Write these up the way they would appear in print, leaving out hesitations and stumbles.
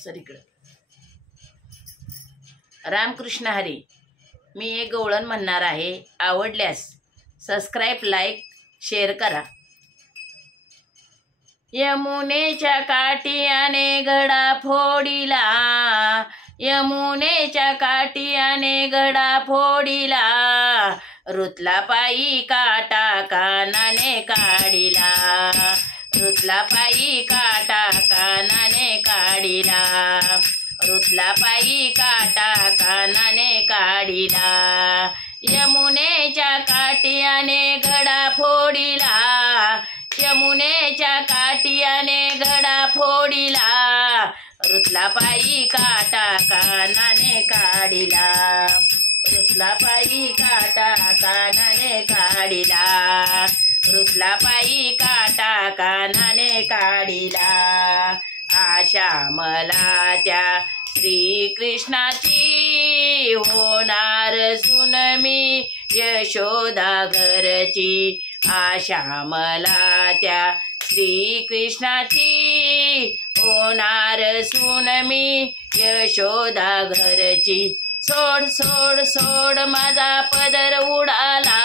Sir इकडे रामकृष्ण हरी। मी एक गवळण म्हणणार आहे, आवडल्यास सबस्क्राईब, लाईक, शेअर करा। यमुनेच्या काठीयाने घडा फोडिला, यमुनेच्या काठीयाने घडा फोडिला, रुतला पायी काटा कानाने काढिला, रुतला पायी काटा कानाने काढिला, रुतला पायी काटा कानाने काढिला, यमुनेच्या काठीयाने घडा फोडिला, यमुनेच्या काठीयाने घडा फोडिला, रुतला पायी काटा कानाने काढिला, रुतला पायी काटा कानाने काढिला, रुतला पायी काटा कानाने काढिला। आशा मला त्या श्रीकृष्णाची, होणार सून मी यशोदा घरची, आशा मला त्या श्रीकृष्णाची, होणार सून मी यशोदा घरची। सोड सोड सोड माझा पदर उडाला,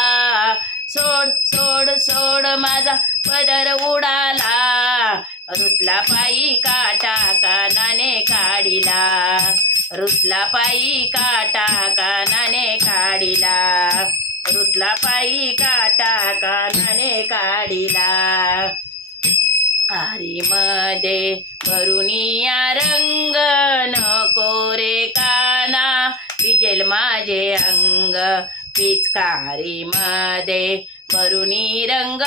सोड सोड सोड माझा पदर उडाला, रुतला पायी काटा कानाने काढिला, रुतला पायी काटा कानाने काढिला, रुतला पायी काटा कानाने काढिला। आरीमध्ये भरुनिया रंग, नको रे काना भिजेल माझे अंग, पिचकारीमध्ये भरुनी रंग,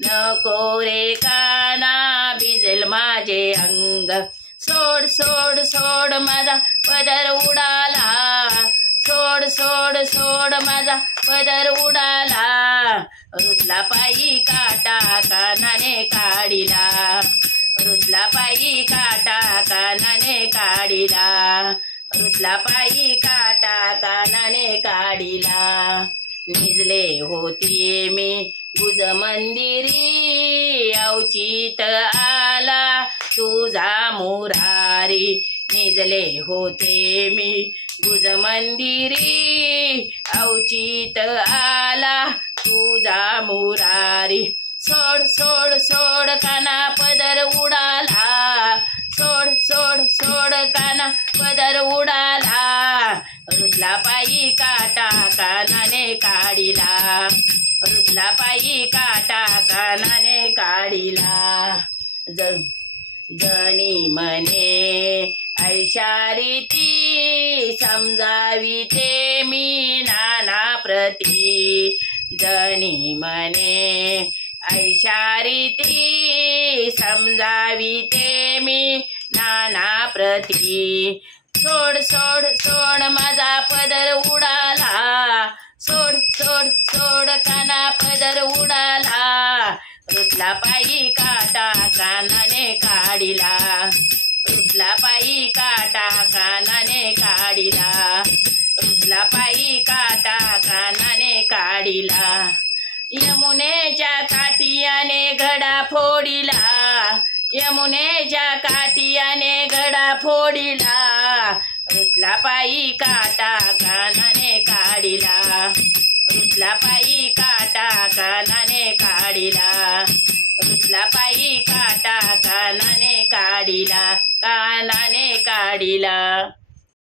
नको रे काना भिजेल माझे अंग। सोड सोड सोड माझा पदर उडाला, सोड सोड सोड माझा पदर उडाला, रुतला पायी काटा कानाने काढिला, रुतला पायी काटा कानाने काढिला, रुतला पायी काटा कानाने काढिला। निजले होती मी गुज मंदिरी, अवचित आला तुझा मुरारी, निजले होते मी गुज मंदिरी, अवचित आला तुझा मुरारी। सोड सोड सोड काना पदर उडाला, सोड सोड सोड काना पदर उडाला, रुतला पायी काटा कानाने काढिला, रुतला पायी काटा कानाने काढिला। जनी म्हणे ऐशारीती, समजाविते मी नाना प्रती, जनी म्हणे ऐशारीती, समजाविते मी नाना प्रती। सोड सोड सोड माझा पदर उडाला, सोड सोड सोड काना पदर उडाला, रुतला पायी काटा कानाने काढिला, रुतला पायी काटा कानाने काढिला, रुतला पायी काटा कानाने काढिला। यमुनेच्या काठीयाने घडा फोडिला, यमुनेच्या काठीयाने घडा फोडिला, रुतला पायी काटा कानाने काढिला, रुतला पायी काटा कानाने काढिला, रुतला पायी काटा कानाने काढिला, कानाने काढिला।